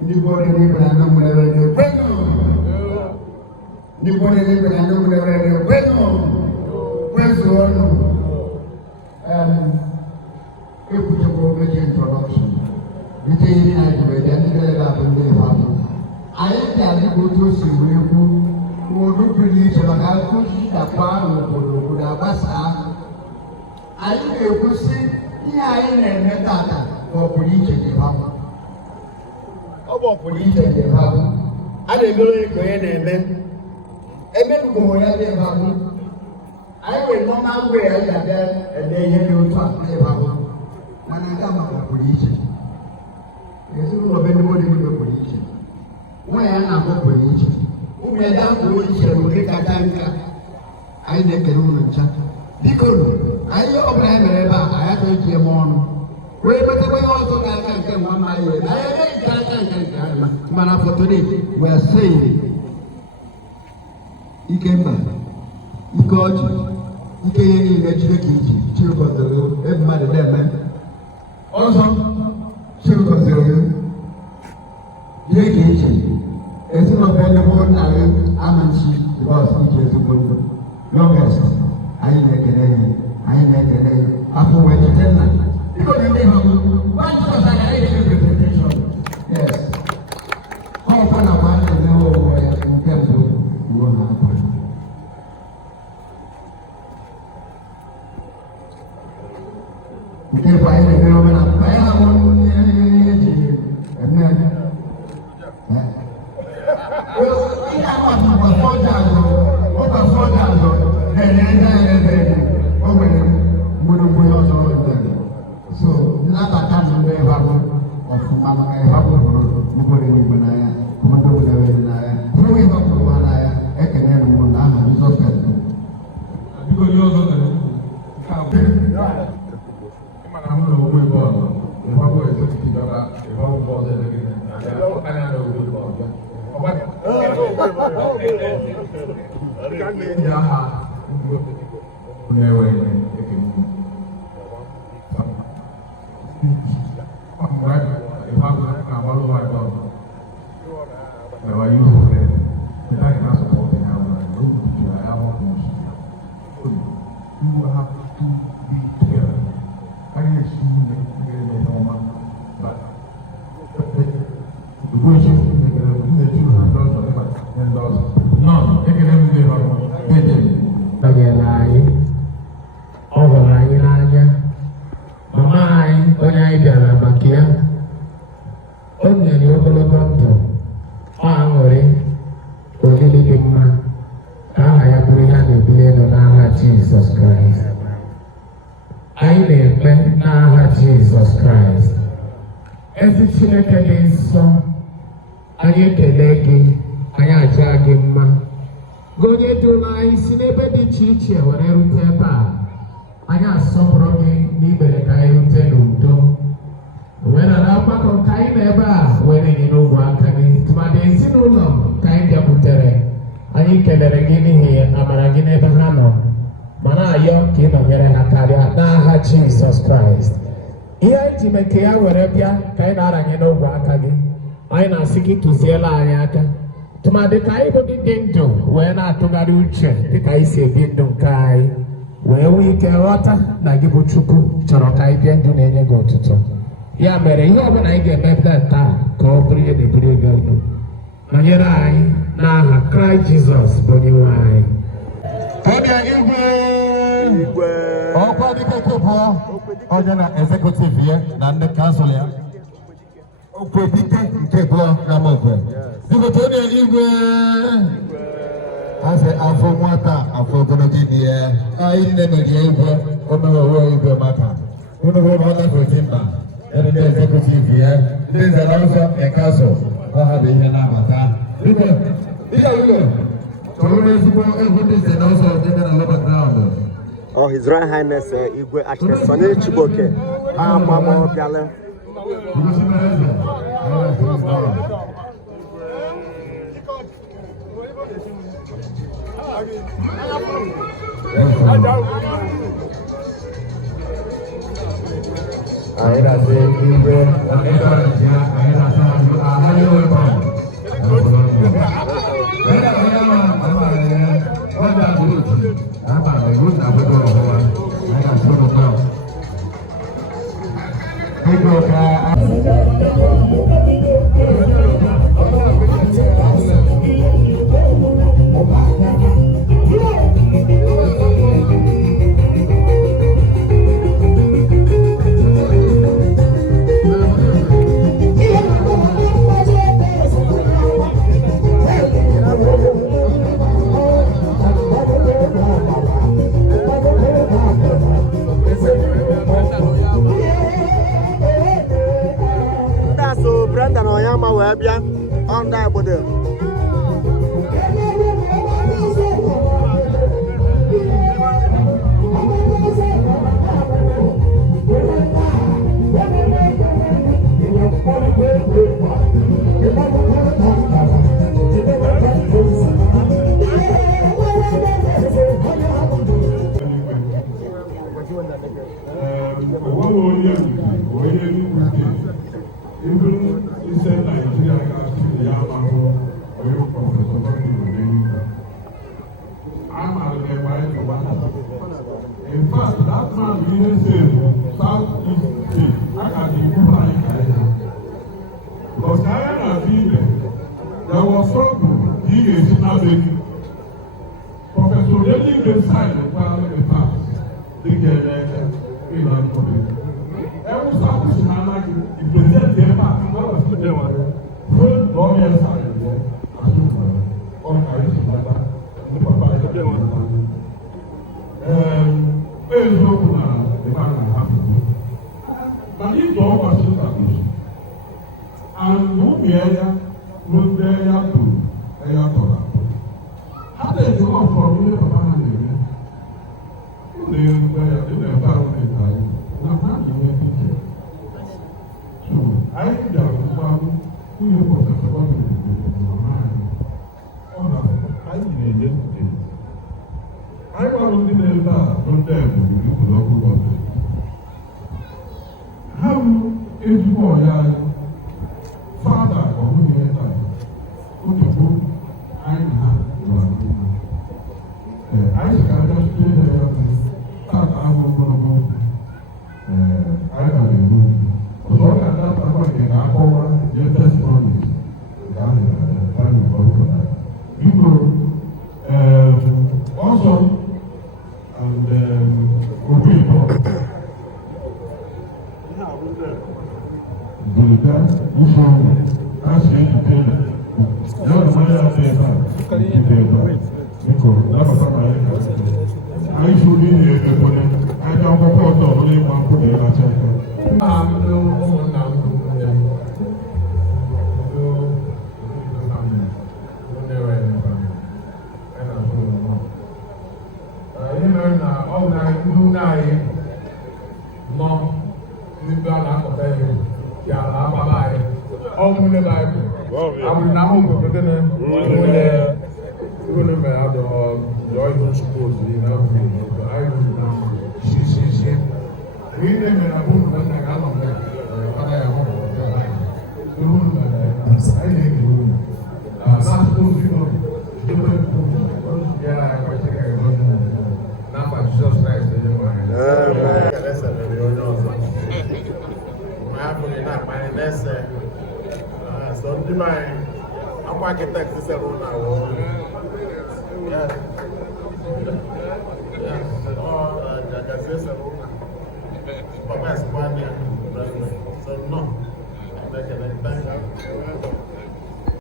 Ni bore ni banana munere bueno. Ni bore ni banana munere bueno. Pues no. If we go make introduction, we take it like we then get up and they have. I tell you go to see who do pretty so I go see the farm who the basa. I will see here in the data for police in the farm. About police in the farm. I don't go in and then go ahead and have. I will not know where I got that and they hear you talk about. When I come up with police, there's no anybody with the police. When I am a police, who made that police will take a tanker. I never know chat. Because I know I have to hear more. Wherever we also can one my way. I can't. Man, for today, we are saying, he came back. Ikoji, Ikeyeni Nechiki, children of the road, everybody there, man. Also, children of the road, Yeki, as soon as the board Amanchi, because it is a good longest. I make a name, after when you tell them. Because they have what was an representation. Yes. How far about the whole way in terms of one. Kita find a phenomenon. I have one. So, not a time we have of Mama. I have nobody in Manaya, Commando Manaya, throwing up Manaya, Ekan Mona, and Soska. Because you're I'm going to go if I go to the job, if I go to the I know good about it. Jesus Christ. I name Jesus Christ. Ezi Chineke dị nsọ, anyị ekele gị, anyị aja gị mma. Gị onye duru anyị si n'ebe dị iche iche were rute ebe a, anyị asọpụrụ gị n'ibere ka anyị rute n'udo. Were na ọgbakọ nke anyị n'ebe a were nye n'ogwe aka gị, tụmadị ezinụlọ ka anyị bịakwutere. Anyị kelere gị n'ihi amara gị n'ebe ha nọ, mana ayọ ka ị nọnyere ha karịa n'aha Jizọs Kraịst. Ihe anyị ji mee ka ya were bịa ka anyị na-aranye n'ogwe aka gị, anyị na-asị gị tụziela anyị aka tụmadị ka anyị bụ ndị dị ndụ wee na-atụgharị uche dịka anyị si ebi ndụ nke anyị wee nwee ike ghọta na gị bụ Chukwu chọrọ ka anyị bie ndụ na-enye gị ọtụtụ. Ya mere ihe ọ bụla anyị ga-emepụta taa ka ọ bụrụ ihe na-ebuli gị elu. Nọnyere anyị n'aha Kraịst Jizọs bụ Onyenwe anyị. Onye igwe ọkwa dịka pụọ onye na executive ya na ndị kansụl ya okwe dike nke pụọ na mokwe dịkọta onye igwe asị afọ nwata afọ ogologo ibi ya anyị na-emeri ya igwe omewewe igwe maka unu bụ ọla fotin mba ndị executive ya ndị nzere ọzọ nke kansụl ọha bụ ihe na-abata dịka igwe Oh, His Royal Highness Igwe Architect Sonny Chiboke. Mama Biala. I so Brenda na Onyama wee bịa ọnda obodo. In fact, that man even said, Southeast State, I can improve because Guyana people, there was something he is not making. Professor Lely been silent while the past. They get in on public. Every South is not like it presents their back. They were full lawyers are there. All kinds of matter. The papa is the one. Eziokwu na ebe a na-ahapụ mana ije ọgbasi ụtabụzi and ụmụ ya bụ ndị ya toro ya tọrọ atọ ha na-eji ọfọrọ ihe papa ha na-eme ụlọ ya dị na-ebe ahụ na-eta ya na ha na-eme iche so anyị bịara ụgbọalụ nwunye prọfesọ gọọmenti mama anyị ọ na anyị na-eje nje anyị gbara ndị na-ebe a bụ ndị egwuregwu gọọmenti ha bụ ezigbo ọya anyị fada ọhụrụ ya taa otubo anyị na ha gwara anyị ka abịa site ihe ya bụ tata ahụ ogologo anyị gara eru ọzọ ọ ga-adapụtakwa nke ga-akọwa je testimony nke ahụ anyị ọrụ biko ọzọ and obi ịtọ Bulga, Ufo, Ashley, Taylor. Now, my idea Nico, that's what I should be here. I don't know what only one put in a check. I'm no one now. Ọmụnne Baịbụl, abụrụ na ahụ obodo na onye ụlọ mere adọ jọọ ihe nsogbu ozuri na ahụ obodo anyị bụ na shi. Ihe na-eme na bụ ụlọ nna ga anọ mere fada ya hụ ọjọọ anyị. Ụlọ mere anyị na-ege ụlọ. N'asụsụ ozi nọ, jidekwa ekwu ya na ya kwacha ka ịgọ n'afọ Jizọs Kraịst onye nwe anyị. So ndị anyị akwa architect several na awọ papa is one year so no